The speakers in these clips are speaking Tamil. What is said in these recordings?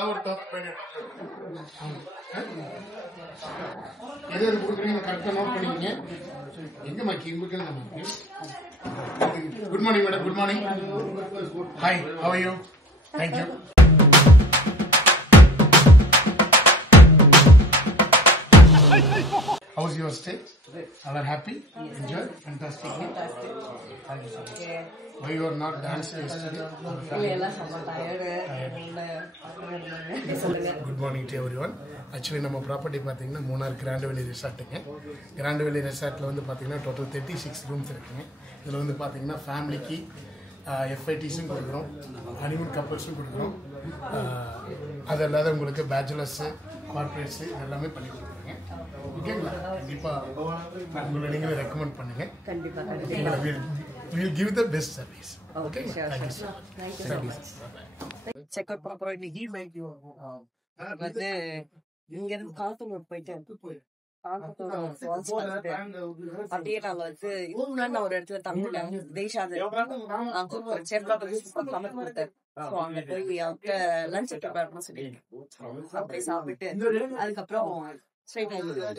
அவர் எது கொடுக்குறீங்க கரெக்டாக நோட் பண்ணிக்கங்க. எங்க மாக்கி உங்களுக்கு good morning madam. Good morning. Hi, how are you? Thank you. How's your stay? All are happy? Yes. Enjoy? Fantastic. Fantastic. Thank you so much. Okay. Why you are not dancing yesterday? Good morning to everyone. Actually, நம்ம ப்ராப்பர்ட்டி பார்த்தீங்கன்னா மூணார் கிராண்ட் வேலி ரிசார்ட்டுங்க. கிராண்ட் வேலி ரிசார்ட்டில் வந்து பார்த்தீங்கன்னா டோட்டல் 36 ரூம்ஸ் இருக்குங்க. இதில் வந்து பார்த்தீங்கன்னா ஃபேமிலிக்கு எஃப்ஐடிஸும் கொடுக்குறோம், ஹனிமூன் கப்பல்ஸும் கொடுக்குறோம். அது இல்லாத உங்களுக்கு பேச்சுலர்ஸு, கார்பரேட்ஸு எல்லாமே பண்ணி கொடுக்குறோங்க. ஓகேங்களா? கண்டிப்பாக உங்களை நீங்களே ரெக்கமெண்ட் பண்ணுங்கள். கண்டிப்பாக we'll give the best service. Okay, sure. Thank you so much. Thank you so much. Check out properly. He make you வந்து இங்க இருந்து காத்தூர் போயிட்டு அப்படியே நாங்க வந்து இதுக்கு முன்னாடி நான் ஒரு இடத்துல தங்கிட்டேன். தேஷாது சமைச்சு கொடுத்தேன். அங்க போய் அவங்க லஞ்ச் ப்ரிப்பேர் பண்ண சொல்லிட்டு அப்படியே சாப்பிட்டு அதுக்கப்புறம் ஸ்ட்ரைட் ஆகிடுது.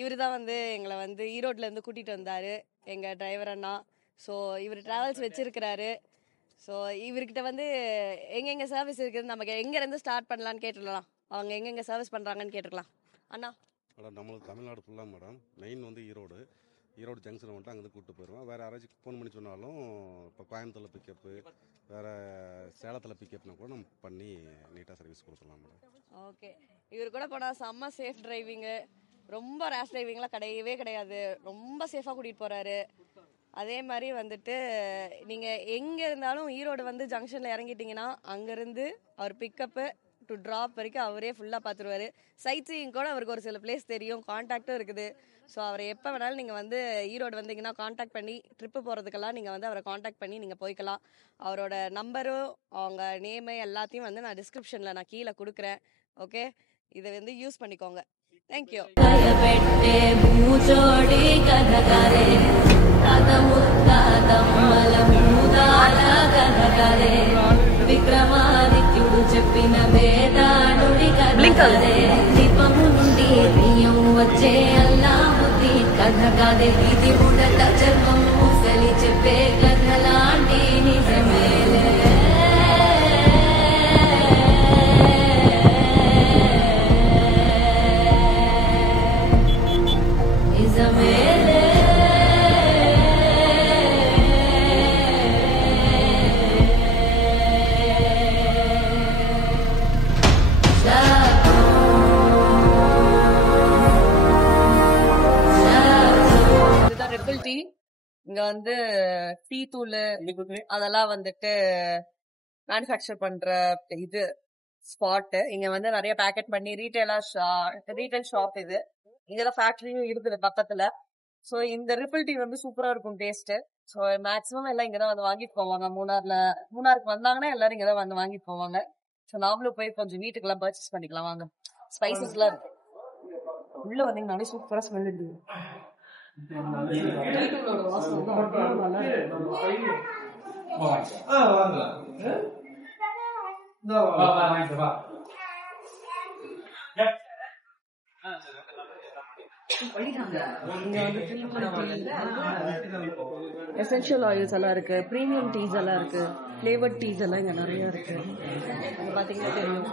இவர் தான் வந்து எங்களை வந்து ஈரோட்லேருந்து கூட்டிகிட்டு வந்தார், எங்கள் டிரைவர் அண்ணா. ஸோ இவர் ட்ராவல்ஸ் வச்சுருக்கிறாரு. ஸோ இவர்கிட்ட வந்து எங்கெங்கே சர்வீஸ் இருக்குது, நமக்கு எங்கேருந்து ஸ்டார்ட் பண்ணலான்னு கேட்டுடலாம். அவங்க எங்கெங்கே சர்வீஸ் பண்ணுறாங்கன்னு கேட்டுக்கலாம். அண்ணா மேடம், நம்மளுக்கு தமிழ்நாடு ஃபுல்லாக மேடம் மெயின் வந்து ஈரோடு ஜங்ஷன் வந்துட்டு அங்கேருந்து கூப்பிட்டு போயிடுவோம். வேறு யாராச்சும் ஃபோன் பண்ணி சொன்னாலும் இப்போ கோயம்புத்தூரில் பிக்கப்பு, வேறு சேலத்தில் பிக்கப்னா கூட நம்ம பண்ணி நீட்டாக சர்வீஸ் கொடுக்கலாம் மேடம். ஓகே, இவர் கூட போனால் செம்ம சேஃப் டிரைவிங்கு, ரொம்ப ரேஷ் டிரைவிங்லாம் கிடையவே கிடையாது. ரொம்ப சேஃபாக கூட்டிகிட்டு போகிறாரு. அதே மாதிரி வந்துட்டு நீங்கள் எங்கே இருந்தாலும் ஈரோடு வந்து ஜங்ஷனில் இறங்கிட்டிங்கன்னா அங்கேருந்து அவர் பிக்கப்பு டு ட்ராப் வரைக்கும் அவரே ஃபுல்லாக பார்த்துருவார். சைட் சீயிங் கூட அவருக்கு ஒரு சில பிளேஸ் தெரியும், கான்டாக்டும் இருக்குது. ஸோ அவரை எப்போ வேணாலும் நீங்கள் வந்து ஈரோடு வந்தீங்கன்னா கான்டாக்ட் பண்ணி ட்ரிப்பு போகிறதுக்கெல்லாம் நீங்கள் வந்து அவரை கான்டாக்ட் பண்ணி நீங்கள் போய்க்கலாம். அவரோட நம்பரும் அவங்க நேமு எல்லாத்தையும் வந்து நான் டிஸ்கிரிப்ஷனில் நான் கீழே கொடுக்குறேன். ஓகே, இதை வந்து யூஸ் பண்ணிக்கோங்க. Thank you. విక్రమాదిత్యుడు చెప్పిన వేదాడుడి కథలే దీపము నుండి బియ్యం వచ్చే అల్లాహుద్దీ కథ కాదే ఇది ఉడత చర్మం ముసలి చెప్పే కథలాంటి నిజమేలే. இங்க வந்து டீ தூள் அதெல்லாம் வந்துட்டு மேனுஃபேக்சர் பண்ற இது ஸ்பாட். இங்க வந்து நிறைய பேக்கெட் பண்ணி ரீட்டைல் ஷாப் இது. இங்கெல்லாம் ஃபேக்டரியும் இருக்குது பக்கத்துல. ஸோ இந்த ரிப்பிள் டீ வந்து சூப்பரா இருக்கும் டேஸ்ட். ஸோ மேக்ஸிமம் எல்லாம் இங்கதான் வந்து வாங்கிட்டு போவாங்க. மூணாருக்கு வந்தாங்கன்னா எல்லாரும் இங்கதான் வந்து வாங்கிட்டு போவாங்க. ஸோ நாமளும் போய் கொஞ்சம் வீட்டுக்கு எல்லாம் பர்ச்சேஸ் பண்ணிக்கலாம். வாங்க, ஸ்பைசஸ் எல்லாம் இருக்கு. உள்ள வந்தீங்கன்னாலே சூப்பரா ஸ்மெல் இருக்கு. எசென்ஷியல் ஆயில்ஸ் எல்லாம் இருக்கு, பிரீமியம் டீஸ் எல்லாம் இருக்கு, ஃபிளேவர்ட் டீஸ் எல்லாம் இங்க நிறைய இருக்கு. அது பாத்தீங்கன்னா தெரியும்.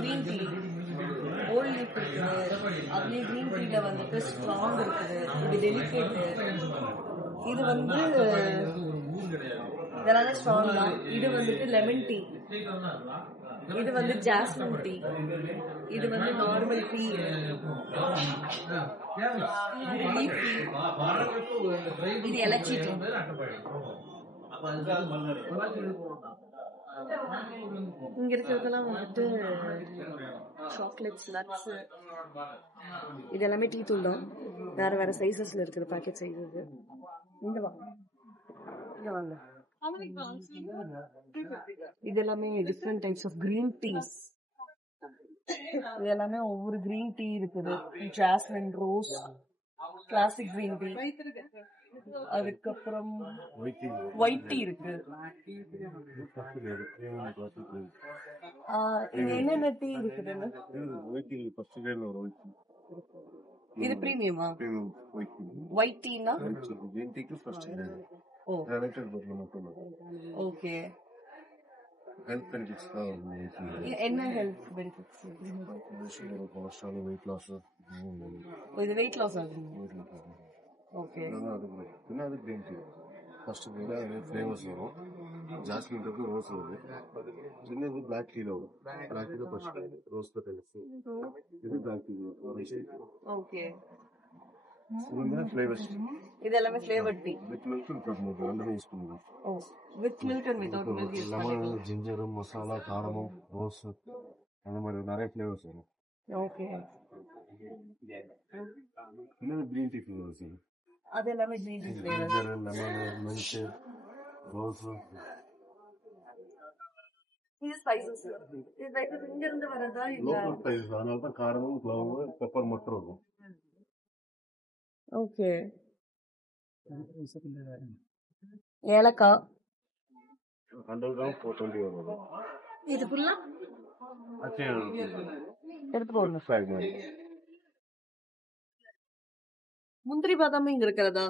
கிரீன் டீ, ஓல்ட் லீஃப் இருக்குது. அதுலயே கிரீன் டீல வந்துட்டு ஸ்ட்ராங் இருக்குது, இது டெலிகேட். இது வந்து இதெல்லாம் ஸ்ட்ராங் தான். இது வந்துட்டு லெமன் டீ, இது வந்து ஜாஸ்மின் டீ, இது வந்து நார்மல் டீ, லீஃப் டீ, இது எலச்சி டீ. இங்க இருக்கிறதெல்லாம் வந்துட்டு சாக்லேட்ஸ், நட்ஸ், இது எல்லாமே டீ தூள் தான். வேற வேற சைசஸ்ல இருக்குது, பேக்கெட் சைஸஸ். இங்க வாங்க, இங்க வாங்க. இது எல்லாமே different types of green teas. இது எல்லாமே ஒவ்வொரு கிரீன் டீ இருக்குது. Jasmine, rose, classic green tea, அதுக்கப்புறம் ஒயிட் டீ இருக்கு. இது என்னென்ன டீ இருக்குதுன்னு? இது பிரீமியமா? ஒயிட் டீனா? Oh okay. என்ன ஹெல்த் பெனிஃபிட்ஸ்? இது வெயிட் லாஸ் ஆகுது. ஓகே. ஃபர்ஸ்ட் ஃப்ளேவர்ஸ் வரும். ஜாஸ்மின் இருக்கு, ரோஸ் வருது. சின்னது பிளாக் டீல வரும். பிளாக் டீல ஃபர்ஸ்ட் ரோஸ் பெட்டல்ஸ். இது பிளாக் டீ. ஓகே. இதுல ஃப்ளேவர்ஸ். இது எல்லாமே ஃப்ளேவர்ட் டீ. வித் மில்க் இருக்கு, ரெண்டுமே யூஸ் பண்ணுவோம். Oh, with milk and without milk use lemon, ginger, masala, காரமம், ரோஸ் அந்த மாதிரி நிறைய ஃப்ளேவர்ஸ் வரும். ஓகே. இன்னும் கிரீன் டீ ஃப்ளேவர்ஸ். அது எல்லாமே green tea flavours. Ginger, lemon, milk, rose. இது ஸ்பைசஸ். இது ஸ்பைசஸ் இங்க இருந்து வரதா இல்ல லோக்கல் ஸ்பைசஸ். அதனால தான் காரமும், க்ளோவும், பெப்பர் மட்டும் இருக்கும். ஓகே. ஏலக்காய் 100 கிராம் 420 வரும். இது ஃபுல்லா எடுத்து போடணும். ஃபிளாக் மாதிரி. முந்திரி பாதாம் இங்க இருக்கிறதா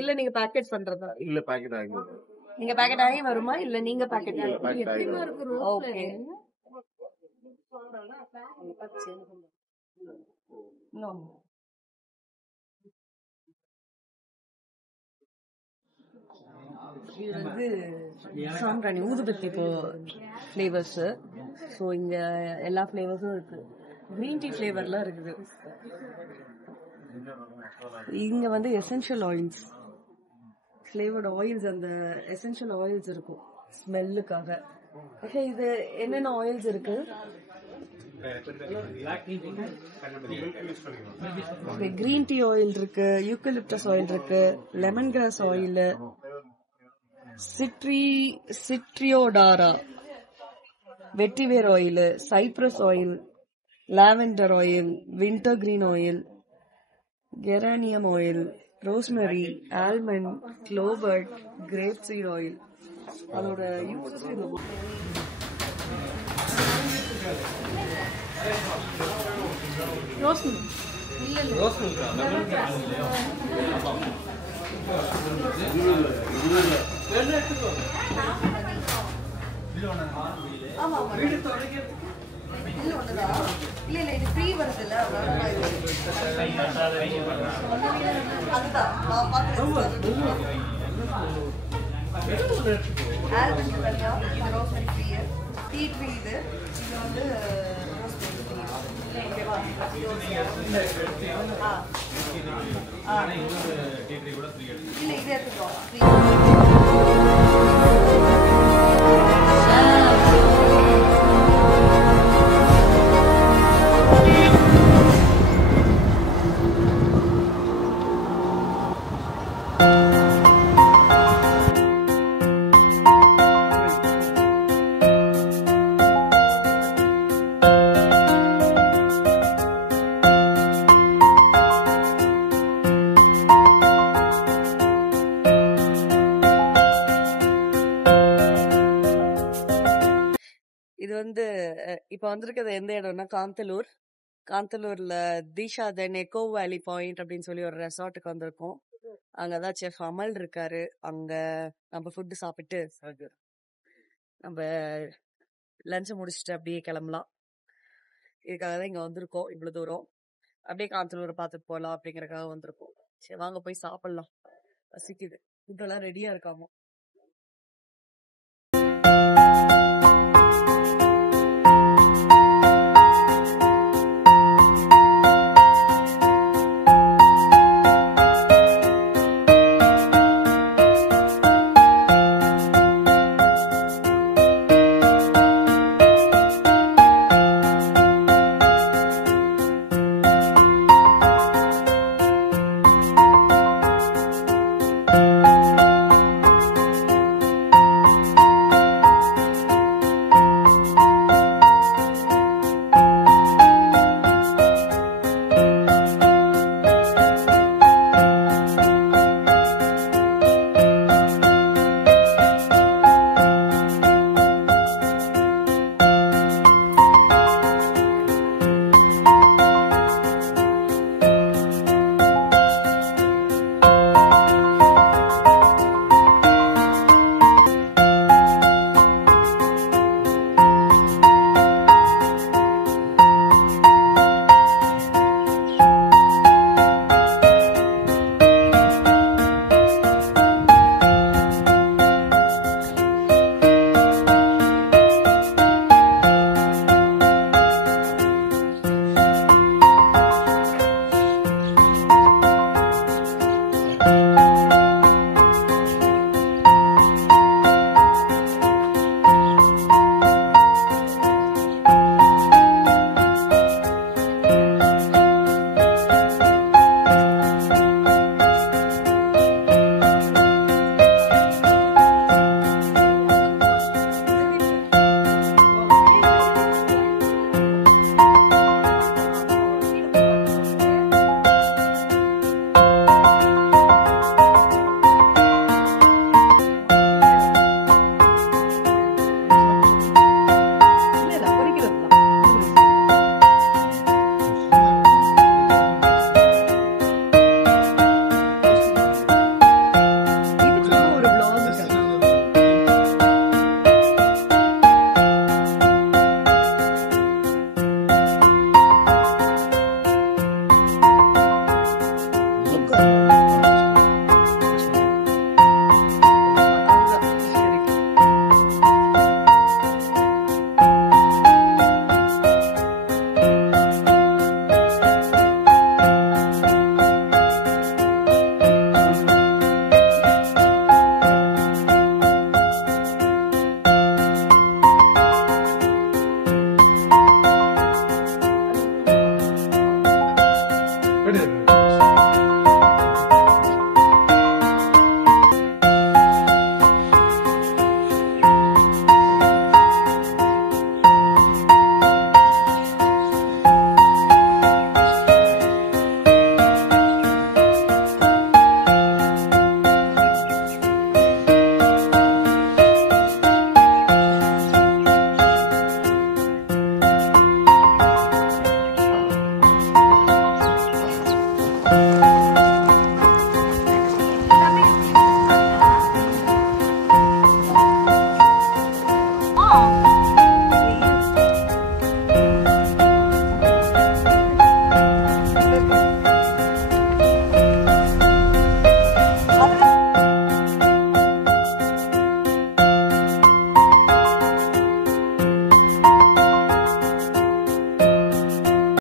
இல்ல நீங்க பேக்கெட் பண்றதா? இல்ல பாக்கெட் ஆகி. நீங்க பேக்கெட் ஆகி வருமா இல்ல நீங்க பேக்கெட் ஆகி? பாக்கெட் ஆகி. ஓகே. நோ. இது வந்து சாம்பிராணி ஊதுபத்தி ஃபிளேவர்ஸ். ஸோ இங்க எல்லா ஃபிளேவர்ஸும் இருக்கு. கிரீன் டீ ஃபிளேவர்லாம் இருக்குது. இங்க வந்து எசென்ஷியல் ஆயில்ஸ், ஃபிளேவர்ட் ஆயில்ஸ், அந்த எசென்ஷியல் ஆயில்ஸ் இருக்கும் ஸ்மெல்லுக்காக. ஓகே. இது என்னென்ன ஆயில்ஸ் இருக்கு? கிரீன் டீ ஆயில் இருக்கு, யூக்கலிப்டஸ் ஆயில் இருக்கு, lemongrass oil, citriodora, vetiver oil, cypress oil, lavender oil, wintergreen oil, geranium oil, rosemary, almond, க்ளோபர்ட், கிரேப் சீட் ஆயில். அதோட யூசஸ் டீ ட்ரீ. இது வந்து இல்ல இது எடுத்துக்கோங்க. இது வந்து இப்ப வந்திருக்கிறது எந்த இடம்னா காந்தலூர். காந்தலூர்ல தீஷா தென் எக்கோ வேலி பாயிண்ட் அப்படின்னு சொல்லி ஒரு ரெசார்ட்டுக்கு வந்திருக்கோம். அங்கதான் செஃப் அமல் இருக்காரு. அங்க நம்ம ஃபுட்டு சாப்பிட்டு நம்ம லஞ்சை முடிச்சுட்டு அப்படியே கிளம்பலாம். இதுக்காக தான் இங்க வந்திருக்கோம். இவ்வளவு தூரம் அப்படியே காந்தலூரை பார்த்துட்டு போகலாம் அப்படிங்கறதுக்காக வந்திருக்கோம். சரி வாங்க போய் சாப்பிடலாம். பசிக்குது. ஃபுட்டெல்லாம் ரெடியா இருக்காமோ.